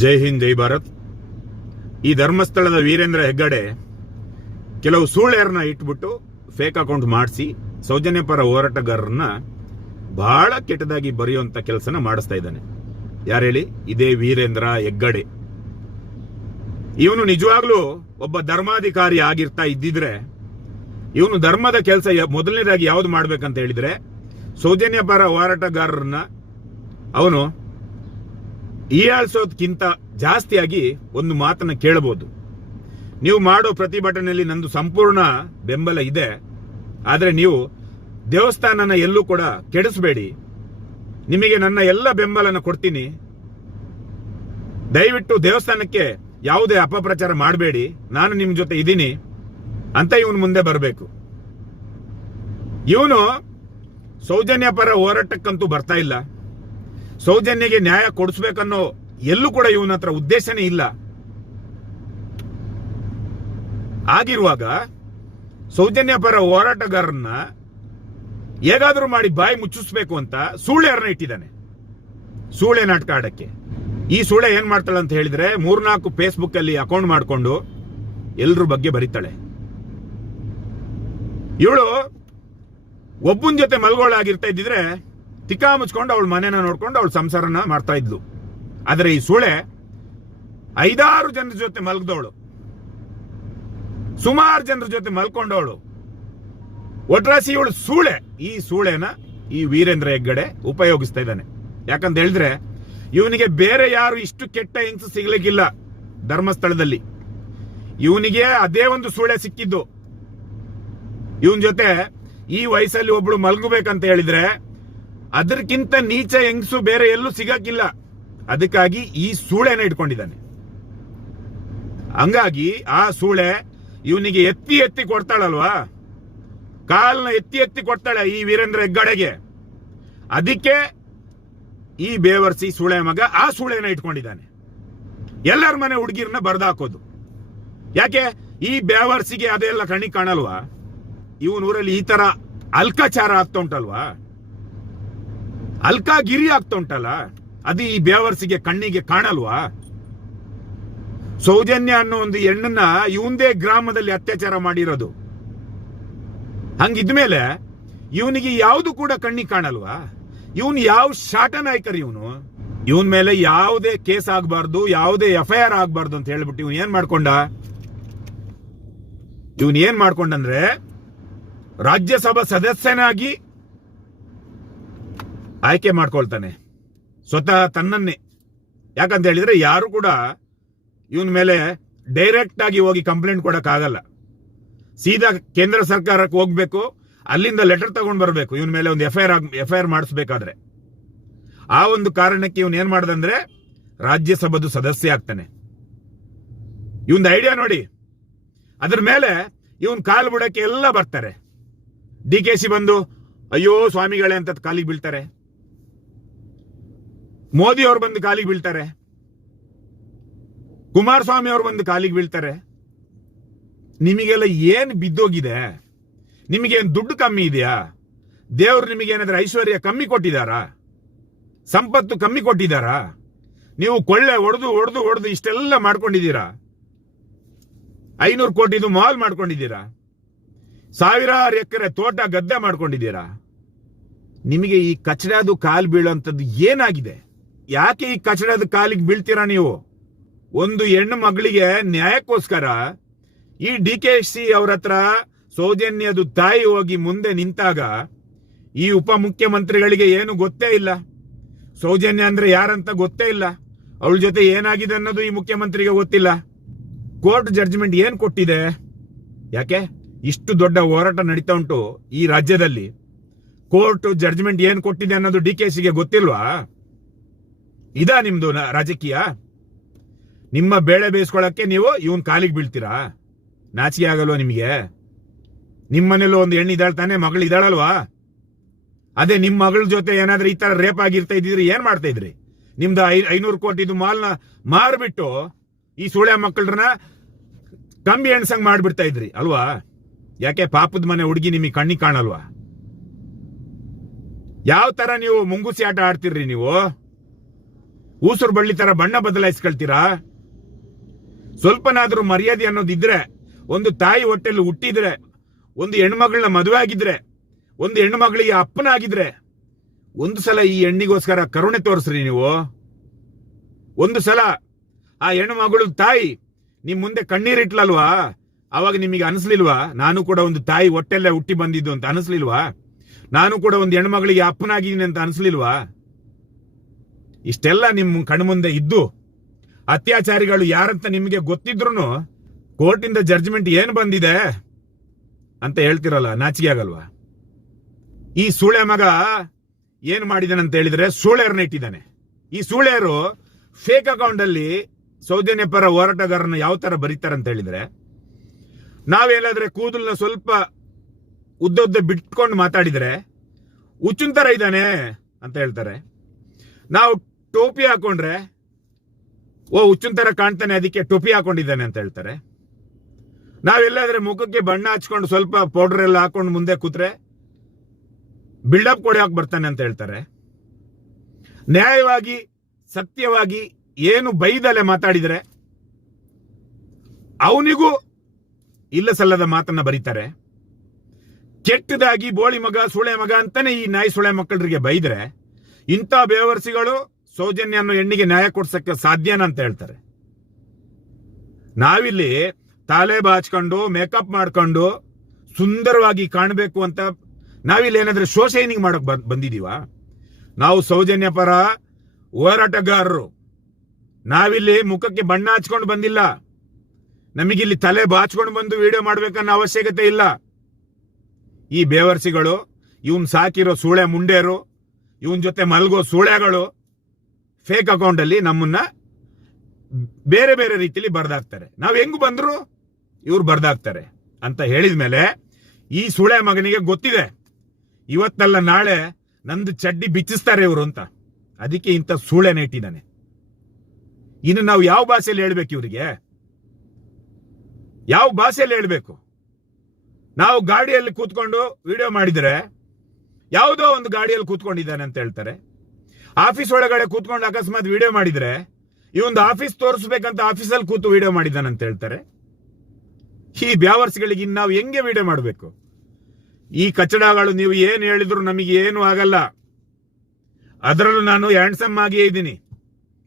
ಜೈ ಹಿಂದ್, ಜೈ ಭಾರತ್. ಈ ಧರ್ಮಸ್ಥಳದ ವೀರೇಂದ್ರ ಹೆಗ್ಗಡೆ ಕೆಲವು ಸುಳ್ಳೆರನ್ನ ಇಟ್ಬಿಟ್ಟು ಫೇಕ್ ಅಕೌಂಟ್ ಮಾಡಿಸಿ ಸೌಜನ್ಯ ಪರ ಹೋರಾಟಗಾರರನ್ನ ಬಹಳ ಕೆಟ್ಟದಾಗಿ ಬರೆಯುವಂತ ಕೆಲಸನ ಮಾಡಿಸ್ತಾ ಇದ್ದಾನೆ. ಯಾರು ಹೇಳಿ? ಇದೇ ವೀರೇಂದ್ರ ಹೆಗ್ಗಡೆ. ಇವನು ನಿಜವಾಗ್ಲೂ ಒಬ್ಬ ಧರ್ಮಾಧಿಕಾರಿ ಆಗಿರ್ತಾ ಇದ್ದಿದ್ರೆ, ಇವನು ಧರ್ಮದ ಕೆಲಸ ಮೊದಲನೇದಾಗಿ ಯಾವ್ದು ಮಾಡ್ಬೇಕಂತ ಹೇಳಿದ್ರೆ, ಸೌಜನ್ಯ ಪರ ಹೋರಾಟಗಾರರನ್ನ ಅವನು ಹೀಯಾಳ್ಸೋದ್ಕಿಂತ ಜಾಸ್ತಿಯಾಗಿ ಒಂದು ಮಾತನ್ನು ಕೇಳಬಹುದು ನೀವು ಮಾಡೋ ಪ್ರತಿಭಟನೆಯಲ್ಲಿ ನಂದು ಸಂಪೂರ್ಣ ಬೆಂಬಲ ಇದೆ. ಆದರೆ ನೀವು ದೇವಸ್ಥಾನನ ಎಲ್ಲೂ ಕೂಡ ಕೆಡಿಸಬೇಡಿ. ನಿಮಗೆ ನನ್ನ ಎಲ್ಲ ಬೆಂಬಲನ ಕೊಡ್ತೀನಿ. ದಯವಿಟ್ಟು ದೇವಸ್ಥಾನಕ್ಕೆ ಯಾವುದೇ ಅಪಪ್ರಚಾರ ಮಾಡಬೇಡಿ. ನಾನು ನಿಮ್ಮ ಜೊತೆ ಇದ್ದೀನಿ ಅಂತ ಇವನು ಮುಂದೆ ಬರಬೇಕು. ಇವನು ಸೌಜನ್ಯ ಪರ ಹೋರಾಟಕ್ಕಂತೂ ಬರ್ತಾ ಇಲ್ಲ. ಸೌಜನ್ಯಗೆ ನ್ಯಾಯ ಕೊಡಿಸ್ಬೇಕನ್ನೋ ಎಲ್ಲೂ ಕೂಡ ಇವನ ಹತ್ರ ಉದ್ದೇಶನೇ ಇಲ್ಲ. ಆಗಿರುವಾಗ ಸೌಜನ್ಯ ಪರ ಹೋರಾಟಗಾರರನ್ನ ಹೇಗಾದ್ರೂ ಮಾಡಿ ಬಾಯಿ ಮುಚ್ಚಿಸ್ಬೇಕು ಅಂತ ಸೂಳೆಯರನ್ನ ಇಟ್ಟಿದ್ದಾನೆ? ಸೂಳೆ ನಾಟಕ ಆಡಕ್ಕೆ. ಈ ಸೂಳೆ ಏನ್ ಮಾಡ್ತಾಳೆ ಅಂತ ಹೇಳಿದ್ರೆ ಮೂರ್ನಾಲ್ಕು ಫೇಸ್ಬುಕ್ ಅಲ್ಲಿ ಅಕೌಂಟ್ ಮಾಡ್ಕೊಂಡು ಎಲ್ಲರ ಬಗ್ಗೆ ಬರೀತಾಳೆ. ಇವಳು ಒಬ್ಬನ ಜೊತೆ ಮಲ್ಗೋಳಾಗಿರ್ತಾ ಇದ್ದಿದ್ರೆ ತಿಕ್ಕಾ ಮುಚ್ಕೊಂಡು ಅವಳ ಮನೆನ ನೋಡ್ಕೊಂಡು ಅವಳ ಸಂಸಾರನ ಮಾಡ್ತಾ ಇದ್ಲು. ಆದರೆ ಈ ಸೂಳೆ ಐದಾರು ಜನರ ಜೊತೆ ಮಲಗ್ದವಳು. ಸುಮಾರು ಜನರ ಜೊತೆ ಮಲ್ಕೊಂಡವಳು. ಒಟ್ರಾಸಿ ಇವಳು ಸೂಳೆ. ಈ ಸೂಳೆನ ಈ ವೀರೇಂದ್ರ ಹೆಗ್ಗಡೆ ಉಪಯೋಗಿಸ್ತಾ ಇದ್ದಾನೆ. ಯಾಕಂತ ಹೇಳಿದ್ರೆ ಇವನಿಗೆ ಬೇರೆ ಯಾರು ಇಷ್ಟು ಕೆಟ್ಟ ಹೆಂಗಸು ಸಿಗ್ಲಿಕ್ಕಿಲ್ಲ ಧರ್ಮಸ್ಥಳದಲ್ಲಿ. ಇವನಿಗೆ ಅದೇ ಒಂದು ಸೂಳೆ ಸಿಕ್ಕಿದ್ದು. ಇವನ್ ಜೊತೆ ಈ ವಯಸ್ಸಲ್ಲಿ ಒಬ್ಳು ಮಲ್ಗಬೇಕಂತ ಹೇಳಿದ್ರೆ ಅದಕ್ಕಿಂತ ನೀಚ ಹೆಂಗಸು ಬೇರೆ ಎಲ್ಲೂ ಸಿಗಕ್ಕಿಲ್ಲ ಅದಕ್ಕಾಗಿ ಈ ಸೂಳೆನ ಇಟ್ಕೊಂಡಿದ್ದಾನೆ. ಹಂಗಾಗಿ ಆ ಸೂಳೆ ಇವನಿಗೆ ಎತ್ತಿ ಎತ್ತಿ ಕೊಡ್ತಾಳಲ್ವಾ? ಕಾಲ್ನ ಎತ್ತಿ ಎತ್ತಿ ಕೊಡ್ತಾಳೆ ಈ ವೀರೇಂದ್ರ ಹೆಗ್ಗಡೆಗೆ. ಅದಕ್ಕೆ ಈ ಬೇವರ್ಸಿ ಸೂಳೆ ಮಗ ಆ ಸೂಳೆನ ಇಟ್ಕೊಂಡಿದ್ದಾನೆ. ಎಲ್ಲರ ಮನೆ ಹುಡುಗಿರನ್ನ ಬರ್ದಾಕೋದು. ಯಾಕೆ? ಈ ಬೇವರ್ಸಿಗೆ ಅದೆಲ್ಲ ಕಣ್ಣಿಗೆ ಕಾಣಲ್ವಾ? ಇವನೂರಲ್ಲಿ ಈ ತರ ಅಲ್ಕಾಚಾರ ಆಗ್ತಾ ಉಂಟಲ್ವಾ? ಅಲ್ಕಾಗಿರಿ ಆಗ್ತಾ ಉಂಟಲ್ಲ ಅದು ಈ ಬೇವರ್ಸಿಗೆ ಕಣ್ಣಿಗೆ ಕಾಣಲ್ವಾ? ಸೌಜನ್ಯ ಅನ್ನೋ ಒಂದು ಹೆಣ್ಣನ್ನ ಇವಂದೇ ಗ್ರಾಮದಲ್ಲಿ ಅತ್ಯಾಚಾರ ಮಾಡಿರೋದು. ಹಂಗಿದ್ಮೇಲೆ ಇವನಿಗೆ ಯಾವುದು ಕೂಡ ಕಣ್ಣಿಗೆ ಕಾಣಲ್ವಾ? ಇವನ್ ಯಾವ ಶಾಟ ನಾಯಕರು ಇವನು? ಇವನ್ ಮೇಲೆ ಯಾವುದೇ ಕೇಸ್ ಆಗ್ಬಾರ್ದು, ಯಾವುದೇ ಎಫ್ ಐ ಆರ್ ಆಗಬಾರ್ದು ಅಂತ ಹೇಳ್ಬಿಟ್ಟು ಇವನ್ ಏನ್ ಮಾಡ್ಕೊಂಡ? ಇವನ್ ಏನ್ ಮಾಡ್ಕೊಂಡಂದ್ರೆ ರಾಜ್ಯಸಭಾ ಸದಸ್ಯನಾಗಿ ಆಯ್ಕೆ ಮಾಡ್ಕೊಳ್ತಾನೆ. ಸ್ವತಃ ತನ್ನನ್ನೇ. ಯಾಕಂತ ಹೇಳಿದ್ರೆ ಯಾರು ಕೂಡ ಇವನ್ ಮೇಲೆ ಡೈರೆಕ್ಟ್ ಆಗಿ ಹೋಗಿ ಕಂಪ್ಲೇಂಟ್ ಕೊಡಕ್ ಆಗಲ್ಲ ಸೀದಾ ಕೇಂದ್ರ ಸರ್ಕಾರಕ್ಕೆ ಹೋಗ್ಬೇಕು, ಅಲ್ಲಿಂದ ಲೆಟರ್ ತಗೊಂಡು ಬರಬೇಕು, ಇವನ್ ಮೇಲೆ ಒಂದು F I R F I R ಮಾಡಿಸ್ಬೇಕಾದ್ರೆ. ಆ ಒಂದು ಕಾರಣಕ್ಕೆ ಇವನ್ ಏನು ಮಾಡ್ದಂದ್ರೆ ರಾಜ್ಯಸಭಾದ ಸದಸ್ಯ ಆಗ್ತಾನೆ. ಇವನ್ ಐಡಿಯಾ ನೋಡಿ. ಅದ್ರ ಮೇಲೆ ಇವನ್ ಕಾಲು ಬಿಡಕ್ಕೆ ಎಲ್ಲ ಬರ್ತಾರೆ. ಡಿ ಕೆ ಸಿ ಬಂದು, ಅಯ್ಯೋ ಸ್ವಾಮಿಗಳೇ ಅಂತ ಕಾಲಿಗೆ ಬೀಳ್ತಾರೆ. ಮೋದಿ ಅವ್ರು ಬಂದು ಕಾಲಿಗೆ ಬೀಳ್ತಾರೆ. ಕುಮಾರಸ್ವಾಮಿ ಅವ್ರು ಬಂದು ಕಾಲಿಗೆ ಬೀಳ್ತಾರೆ. ನಿಮಗೆಲ್ಲ ಏನು ಬಿದ್ದೋಗಿದೆ? ನಿಮಗೇನು ದುಡ್ಡು ಕಮ್ಮಿ ಇದೆಯಾ? ದೇವ್ರು ನಿಮಗೆ ಏನಾದ್ರೆ ಐಶ್ವರ್ಯ ಕಮ್ಮಿ ಕೊಟ್ಟಿದ್ದಾರಾ? ಸಂಪತ್ತು ಕಮ್ಮಿ ಕೊಟ್ಟಿದ್ದಾರಾ? ನೀವು ಕೊಳ್ಳೆ ಹೊಡೆದು ಹೊಡೆದು ಹೊಡೆದು ಇಷ್ಟೆಲ್ಲ ಮಾಡ್ಕೊಂಡಿದ್ದೀರಾ? ಐನೂರು ಕೋಟಿದು ಮಾಲ್ ಮಾಡ್ಕೊಂಡಿದ್ದೀರಾ? ಸಾವಿರಾರು ಎಕರೆ ತೋಟ ಗದ್ದೆ ಮಾಡ್ಕೊಂಡಿದ್ದೀರಾ? ನಿಮಗೆ ಈ ಕಚಡದು ಕಾಲು ಬೀಳುವಂಥದ್ದು ಏನಾಗಿದೆ? ಯಾಕೆ ಈ ಕಚಡದ ಕಾಲಿಗೆ ಬೀಳ್ತೀರಾ ನೀವು? ಒಂದು ಹೆಣ್ಣು ಮಗಳಿಗೆ ನ್ಯಾಯಕ್ಕೋಸ್ಕರ ಈ ಡಿ ಕೆ ಸಿ ಅವ್ರ ಹತ್ರ ಸೌಜನ್ಯದು ತಾಯಿ ಹೋಗಿ ಮುಂದೆ ನಿಂತಾಗ ಈ ಉಪಮುಖ್ಯಮಂತ್ರಿಗಳಿಗೆ ಏನು ಗೊತ್ತೇ ಇಲ್ಲ. ಸೌಜನ್ಯ ಅಂದ್ರೆ ಯಾರಂತ ಗೊತ್ತೇ ಇಲ್ಲ. ಅವಳ ಜೊತೆ ಏನಾಗಿದೆ ಅನ್ನೋದು ಈ ಮುಖ್ಯಮಂತ್ರಿಗೆ ಗೊತ್ತಿಲ್ಲ. ಕೋರ್ಟ್ ಜಡ್ಜ್ಮೆಂಟ್ ಏನು ಕೊಟ್ಟಿದೆ? ಯಾಕೆ? ಇಷ್ಟು ದೊಡ್ಡ ಹೋರಾಟ ನಡೀತಾ ಉಂಟು ಈ ರಾಜ್ಯದಲ್ಲಿ. ಕೋರ್ಟ್ ಜಡ್ಜ್ಮೆಂಟ್ ಏನು ಕೊಟ್ಟಿದೆ ಅನ್ನೋದು ಡಿ ಕೆ ಸಿಗೆ ಗೊತ್ತಿಲ್ವಾ? ಇದಾ ನಿಮ್ದು ರಾಜಕೀಯ? ನಿಮ್ಮ ಬೇಳೆ ಬೇಯಿಸ್ಕೊಳ್ಳೋಕ್ಕೆ ನೀವು ಇವನ್ ಕಾಲಿಗೆ ಬೀಳ್ತೀರಾ? ನಾಚಿಕೆ ಆಗಲ್ವಾ ನಿಮಗೆ? ನಿಮ್ಮನೇಲೂ ಒಂದು ಹೆಣ್ಣು ಇದ್ದಾಳೆ ತಾನೆ, ಮಗಳು ಇದ್ದಾಳಲ್ವಾ? ಅದೇ ನಿಮ್ಮ ಮಗಳ ಜೊತೆ ಏನಾದ್ರೂ ಈ ತರ ರೇಪ್ ಆಗಿರ್ತಾ ಇದ್ದಿದ್ರೆ ಏನ್ ಮಾಡ್ತಾ ಇದ್ರಿ? ನಿಮ್ದು ಐ ಐನೂರು ಕೋಟಿದು ಮಾಲ್ನ ಮಾರ್ಬಿಟ್ಟು ಈ ಸುಳ್ಯ ಮಕ್ಕಳನ್ನ ಕಮ್ಮಿ ಎಣ್ಸಂಗ್ ಮಾಡ್ಬಿಡ್ತಾ ಇದ್ರಿ, ಅಲ್ವಾ? ಯಾಕೆ ಪಾಪದ ಮನೆ ಹುಡುಗಿ ನಿಮಗೆ ಕಣ್ಣಿಗೆ ಕಾಣಲ್ವಾ? ಯಾವ ತರ ನೀವು ಮುಂಗುಸಿ ಆಟ ಆಡ್ತಿರ್ರಿ ನೀವು? ಊಸುರು ಬಳ್ಳಿ ತರ ಬಣ್ಣ ಬದಲಾಯಿಸ್ಕೊಳ್ತೀರಾ? ಸ್ವಲ್ಪನಾದ್ರೂ ಮರ್ಯಾದೆ ಅನ್ನೋದಿದ್ರೆ, ಒಂದು ತಾಯಿ ಹೊಟ್ಟೆಲ್ಲಿ ಹುಟ್ಟಿದ್ರೆ, ಒಂದು ಹೆಣ್ಮಗಳನ್ನ ಮದುವೆ ಆಗಿದ್ರೆ, ಒಂದು ಹೆಣ್ಮಗಳಿಗೆ ಅಪ್ಪನಾಗಿದ್ರೆ, ಒಂದು ಸಲ ಈ ಹೆಣ್ಣಿಗೋಸ್ಕರ ಕರುಣೆ ತೋರಿಸ್ರಿ ನೀವು. ಒಂದು ಸಲ ಆ ಹೆಣ್ಣು ತಾಯಿ, ನಿಮ್ ಮುಂದೆ ಕಣ್ಣೀರಿಟ್ಲಲ್ವಾ ಅವಾಗ ನಿಮಗೆ ಅನಿಸ್ಲಿಲ್ವಾ? ನಾನು ಕೂಡ ಒಂದು ತಾಯಿ ಹೊಟ್ಟೆಲ್ಲೇ ಹುಟ್ಟಿ ಬಂದಿದ್ದು ಅಂತ ಅನಿಸ್ಲಿಲ್ವಾ? ನಾನು ಕೂಡ ಒಂದು ಹೆಣ್ಮಗಳಿಗೆ ಅಪ್ಪನಾಗಿದ್ದೀನಿ ಅಂತ ಅನಿಸ್ಲಿಲ್ವಾ? ಇಷ್ಟೆಲ್ಲ ನಿಮ್ಮ ಕಣ್ಮುಂದೆ ಇದ್ದು ಅತ್ಯಾಚಾರಿಗಳು ಯಾರಂತ ನಿಮಗೆ ಗೊತ್ತಿದ್ರು ಕೋರ್ಟಿಂದ ಜಡ್ಜ್ಮೆಂಟ್ ಏನು ಬಂದಿದೆ ಅಂತ ಹೇಳ್ತಿರಲ್ಲ, ನಾಚಿಕೆ ಆಗಲ್ವಾ? ಈ ಸೂಳೆ ಮಗ ಏನು ಮಾಡಿದಾನೆ ಅಂತ ಹೇಳಿದ್ರೆ ಸೂಳೆಯರ್ನ ಇಟ್ಟಿದ್ದಾನೆ. ಈ ಸೂಳೆಯರು ಫೇಕ್ ಅಕೌಂಟ್ ಅಲ್ಲಿ ಸೌಜನ್ಯ ಪರ ಹೋರಾಟಗಾರನ ಯಾವ ತರ ಬರೀತಾರೆ ಅಂತ ಹೇಳಿದ್ರೆ ನಾವೇನಾದ್ರೆ ಕೂದಲನ್ನ ಸ್ವಲ್ಪ ಉದ್ದ ಉದ್ದ ಬಿಟ್ಕೊಂಡು ಮಾತಾಡಿದ್ರೆ ಹುಚ್ಚುನ್ ತರ ಇದ್ದಾನೆ ಅಂತ ಹೇಳ್ತಾರೆ. ನಾವು ಟೋಪಿ ಹಾಕೊಂಡ್ರೆ, ಓ, ಹುಚ್ಚನ್ ತರ ಕಾಣ್ತಾನೆ, ಅದಕ್ಕೆ ಟೋಪಿ ಹಾಕೊಂಡಿದ್ದಾನೆ ಅಂತ ಹೇಳ್ತಾರೆ. ನಾವೆಲ್ಲಾದ್ರೆ ಮುಖಕ್ಕೆ ಬಣ್ಣ ಹಚ್ಕೊಂಡು ಸ್ವಲ್ಪ ಪೌಡರ್ ಎಲ್ಲ ಹಾಕೊಂಡು ಮುಂದೆ ಕೂತ್ರೆ ಬಿಲ್ಡಪ್ ಕೊಡೋಕೆ ಬರ್ತಾನೆ ಅಂತ ಹೇಳ್ತಾರೆ. ನ್ಯಾಯವಾಗಿ, ಸತ್ಯವಾಗಿ ಏನು ಬೈದಲೆ ಮಾತಾಡಿದರೆ, ಅವನಿಗೂ ಇಲ್ಲ ಸಲ್ಲದ ಮಾತನ್ನ ಬರೀತಾರೆ. ಕೆಟ್ಟದಾಗಿ ಬೋಳಿ ಮಗ, ಸುಳೆ ಮಗ ಅಂತಾನೆ ಈ ನಾಯಿ, ಸುಳೆ ಮಕ್ಕಳರಿಗೆ ಬೈದ್ರೆ ಇಂಥ ಬೇವರ್ಸಿಗಳು ಸೌಜನ್ಯ ಅನ್ನೋ ಹೆಣ್ಣಿಗೆ ನ್ಯಾಯ ಕೊಡ್ಸಕ್ಕೆ ಸಾಧ್ಯನ ಅಂತ ಹೇಳ್ತಾರೆ. ನಾವಿಲ್ಲಿ ತಾಲೆ ಬಾಚ್ಕೊಂಡು, ಮೇಕಪ್ ಮಾಡ್ಕೊಂಡು, ಸುಂದರವಾಗಿ ಕಾಣಬೇಕು ಅಂತ ನಾವಿಲ್ಲಿ ಏನಾದ್ರೆ ಶೋ ಶೈನಿಂಗ್ ಮಾಡಕ್ ಬಂದಿದೀವ? ನಾವು ಸೌಜನ್ಯ ಪರ ಹೋರಾಟಗಾರರು. ನಾವಿಲ್ಲಿ ಮುಖಕ್ಕೆ ಬಣ್ಣ ಹಚ್ಕೊಂಡು ಬಂದಿಲ್ಲ. ನಮಗಿಲ್ಲಿ ತಲೆ ಬಾಚ್ಕೊಂಡು ಬಂದು ವಿಡಿಯೋ ಮಾಡ್ಬೇಕನ್ನೋ ಅವಶ್ಯಕತೆ ಇಲ್ಲ. ಈ ಬೇವರ್ಸಿಗಳು, ಇವನ್ ಸಾಕಿರೋ ಸೂಳೆ ಮುಂಡೇರು, ಇವನ್ ಜೊತೆ ಮಲ್ಗೋ ಸೂಳೆಗಳು ಫೇಕ್ ಅಕೌಂಟ್ ಅಲ್ಲಿ ನಮ್ಮನ್ನ ಬೇರೆ ಬೇರೆ ರೀತಿಲಿ ಬರ್ದಾಕ್ತಾರೆ. ನಾವು ಹೆಂಗ್ ಬಂದ್ರು ಇವ್ರು ಬರ್ದಾಕ್ತಾರೆ ಅಂತ ಹೇಳಿದ ಮೇಲೆ ಈ ಸುಳೆ ಮಗನಿಗೆ ಗೊತ್ತಿದೆ. ಇವತ್ತಲ್ಲ ನಾಳೆ ನಂದು ಚಡ್ಡಿ ಬಿಚ್ಚಿಸ್ತಾರೆ ಇವರು ಅಂತ. ಅದಕ್ಕೆ ಇಂಥ ಸೂಳೆ ನೆಟ್ಟಿದ್ದಾನೆ. ಇನ್ನು ನಾವು ಯಾವ ಭಾಷೆಯಲ್ಲಿ ಹೇಳ್ಬೇಕು ಇವರಿಗೆ? ಯಾವ ಭಾಷೆಯಲ್ಲಿ ಹೇಳ್ಬೇಕು? ನಾವು ಗಾಡಿಯಲ್ಲಿ ಕೂತ್ಕೊಂಡು ವಿಡಿಯೋ ಮಾಡಿದರೆ ಯಾವುದೋ ಒಂದು ಗಾಡಿಯಲ್ಲಿ ಕೂತ್ಕೊಂಡಿದ್ದಾನೆ ಅಂತ ಹೇಳ್ತಾರೆ. ಆಫೀಸ್ ಒಳಗಡೆ ಕೂತ್ಕೊಂಡು ಅಕಸ್ಮಾತ್ ವಿಡಿಯೋ ಮಾಡಿದ್ರೆ, ಈ ಒಂದು ಆಫೀಸ್ ತೋರಿಸ್ಬೇಕಂತ ಆಫೀಸಲ್ಲಿ ಕೂತು ವಿಡಿಯೋ ಅಂತ ಹೇಳ್ತಾರೆ. ಈ ಬ್ಯಾವರ್ಸ್ಗಳಿಗೆ ಇನ್ನು ನಾವು ಹೆಂಗೆ ವಿಡಿಯೋ ಮಾಡಬೇಕು? ಈ ಕಚಡಗಳು ನೀವು ಏನು ಹೇಳಿದ್ರು ನಮಗೆ ಏನು ಆಗಲ್ಲ. ಅದರಲ್ಲೂ ನಾನು ಹ್ಯಾಂಡ್ಸಮ್ ಆಗಿಯೇ ಇದ್ದೀನಿ.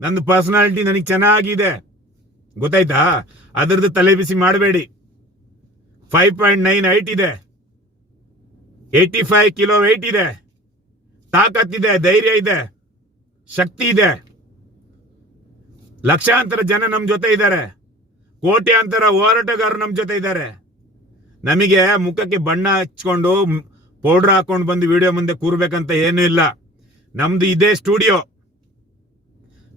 ನಂದು ಪರ್ಸನಾಲಿಟಿ ನನಗೆ ಚೆನ್ನಾಗಿದೆ. ಗೊತ್ತಾಯ್ತಾ? ಅದರದ್ದು ತಲೆ ಬಿಸಿ ಮಾಡಬೇಡಿ. ಫೈವ್ ಪಾಯಿಂಟ್ ನೈನ್ ಐಟ್ ಇದೆ. ಏಯ್ಟಿ ಫೈವ್ ಕಿಲೋ ವೆಯ್ಟ್ ಇದೆ. ತಾಕತ್ತಿದೆ ಧೈರ್ಯ ಇದೆ. ಶಕ್ತಿ ಇದೆ. ಲಕ್ಷಾಂತರ ಜನ ನಮ್ಮ ಜೊತೆ ಇದ್ದಾರೆ. ಕೋಟ್ಯಾಂತರ ಹೋರಾಟಗಾರರು ನಮ್ಮ ಜೊತೆ ಇದ್ದಾರೆ. ನಮಗೆ ಮುಖಕ್ಕೆ ಬಣ್ಣ ಹಚ್ಕೊಂಡು ಪೌಡರ್ ಹಾಕೊಂಡು ಬಂದು ವಿಡಿಯೋ ಮುಂದೆ ಕೂರ್ಬೇಕಂತ ಏನೂ ಇಲ್ಲ. ನಮ್ದು ಇದೇ ಸ್ಟುಡಿಯೋ.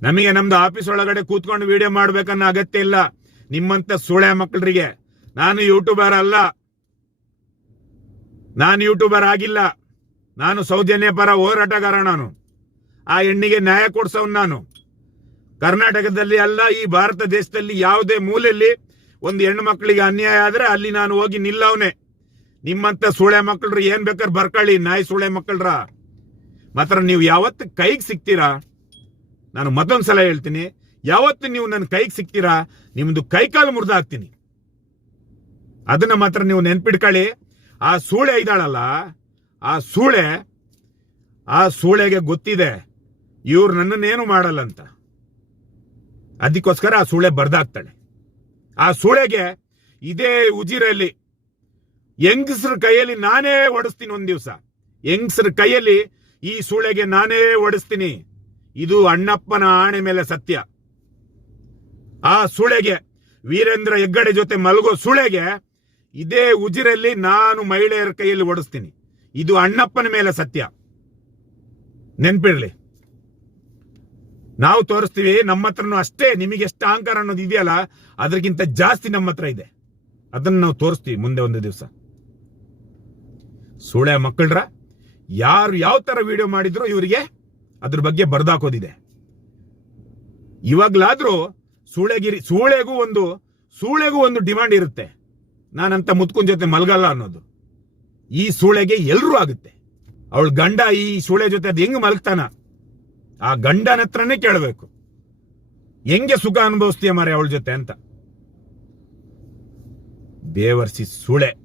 ನಮಗೆ ನಮ್ದು ಆಫೀಸ್ ಒಳಗಡೆ ಕೂತ್ಕೊಂಡು ವಿಡಿಯೋ ಮಾಡ್ಬೇಕನ್ನೋ ಅಗತ್ಯ ಇಲ್ಲ. ನಿಮ್ಮಂತ ಸುಳೆ ಮಕ್ಕಳಿಗೆ ನಾನು ಯೂಟ್ಯೂಬರ್ ಅಲ್ಲ. ನಾನು ಯೂಟ್ಯೂಬರ್ ಆಗಿಲ್ಲ. ನಾನು ಸೌಜನ್ಯ ಪರ ಹೋರಾಟಗಾರ ನಾನು. ಆ ಹೆಣ್ಣಿಗೆ ನ್ಯಾಯ ಕೊಡ್ಸವ್ ನಾನು. ಕರ್ನಾಟಕದಲ್ಲಿ ಅಲ್ಲ, ಈ ಭಾರತ ದೇಶದಲ್ಲಿ ಯಾವುದೇ ಮೂಲೆಯಲ್ಲಿ ಒಂದು ಹೆಣ್ಣು ಮಕ್ಕಳಿಗೆ ಅನ್ಯಾಯ ಆದ್ರೆ ಅಲ್ಲಿ ನಾನು ಹೋಗಿ ನಿಲ್ಲವನೆ. ನಿಮ್ಮಂತ ಸುಳೆ ಮಕ್ಕಳ್ರು ಏನ್ ಬೇಕಾದ್ರೆ ಬರ್ಕೊಳ್ಳಿ, ನಾಯಿ ಸುಳೆ ಮಕ್ಕಳ್ರ. ಮಾತ್ರ ನೀವು ಯಾವತ್ತು ಕೈಗೆ ಸಿಗ್ತೀರಾ ನಾನು ಮತ್ತೊಂದು ಸಲ ಹೇಳ್ತೀನಿ, ಯಾವತ್ತು ನೀವು ನನ್ನ ಕೈಗೆ ಸಿಗ್ತೀರಾ ನಿಮ್ದು ಕೈಕಾಲು ಮುರಿದಾಕ್ತೀನಿ ಅದನ್ನ ಮಾತ್ರ ನೀವು ನೆನ್ಪಿಡ್ಕೊಳ್ಳಿ ಆ ಸೂಳೆ ಇದ್ದಾಳಲ್ಲ, ಆ ಸೂಳೆ, ಆ ಸೂಳೆಗೆ ಗೊತ್ತಿದೆ. ಇವ್ರು ನನ್ನನ್ನೇನು ಮಾಡಲ್ಲ ಅಂತ ಅದಕ್ಕೋಸ್ಕರ ಆ ಸೂಳೆ ಬರ್ದಾಗ್ತಾಳೆ ಆ ಸೂಳೆಗೆ ಇದೇ ಉಜಿರಲ್ಲಿ ಹೆಂಗಸ್ರ ಕೈಯಲ್ಲಿ ನಾನೇ ಓಡಿಸ್ತೀನಿ ಒಂದ್ ದಿವಸ. ಹೆಂಗಸ್ರ ಕೈಯಲ್ಲಿ ಈ ಸೂಳೆಗೆ ನಾನೇ ಓಡಿಸ್ತೀನಿ ಇದು ಅಣ್ಣಪ್ಪನ ಆಣೆ ಮೇಲೆ ಸತ್ಯ. ಆ ಸೂಳೆಗೆ ವೀರೇಂದ್ರ ಹೆಗ್ಗಡೆ ಜೊತೆ ಮಲಗೋ ಸೂಳೆಗೆ ಇದೇ ಉಜಿರಲ್ಲಿ ನಾನು ಮಹಿಳೆಯರ ಕೈಯಲ್ಲಿ ಓಡಿಸ್ತೀನಿ ಇದು ಅಣ್ಣಪ್ಪನ ಮೇಲೆ ಸತ್ಯ. ನೆನ್ಪಿರ್ಲಿ. ನಾವು ತೋರಿಸ್ತೀವಿ, ನಮ್ಮ ಹತ್ರನೂ ಅಷ್ಟೇ ನಿಮಗೆ ಎಷ್ಟು ಅಹಂಕಾರ ಅನ್ನೋದು ಇದೆಯಲ್ಲ ಅದಕ್ಕಿಂತ ಜಾಸ್ತಿ ನಮ್ಮ ಹತ್ರ ಇದೆ. ಅದನ್ನ ನಾವು ತೋರಿಸ್ತೀವಿ ಮುಂದೆ ಒಂದು ದಿವಸ. ಸುಳೆ ಮಕ್ಕಳ್ರ, ಯಾರು ಯಾವ ತರ ವಿಡಿಯೋ ಮಾಡಿದ್ರು ಇವರಿಗೆ ಅದ್ರ ಬಗ್ಗೆ ಬರ್ದಾಕೋದಿದೆ. ಇವಾಗ್ಲಾದ್ರೂ ಸೂಳೆಗಿರಿ, ಸೂಳೆಗೂ ಒಂದು ಸೂಳೆಗೂ ಒಂದು ಡಿಮಾಂಡ್ ಇರುತ್ತೆ. ನಾನಂತ ಮುತ್ಕುನ್ ಜೊತೆ ಮಲಗಲ್ಲ ಅನ್ನೋದು. ಈ ಸೂಳೆಗೆ ಎಲ್ಲರೂ ಆಗುತ್ತೆ. ಅವಳ ಗಂಡ ಈ ಸೂಳೆ ಜೊತೆ ಅದು ಹೆಂಗ್ ಮಲಗ್ತಾನ? ಆ ಗಂಡನ ಹತ್ರನೇ ಕೇಳಬೇಕು. ಹೆಂಗೆ ಸುಖ ಅನುಭವಿಸ್ತೀಯ ಮಾರಿ ಅವಳ ಜೊತೆ ಅಂತ. ಬೇವರ್ಸಿ ಸುಳೆ.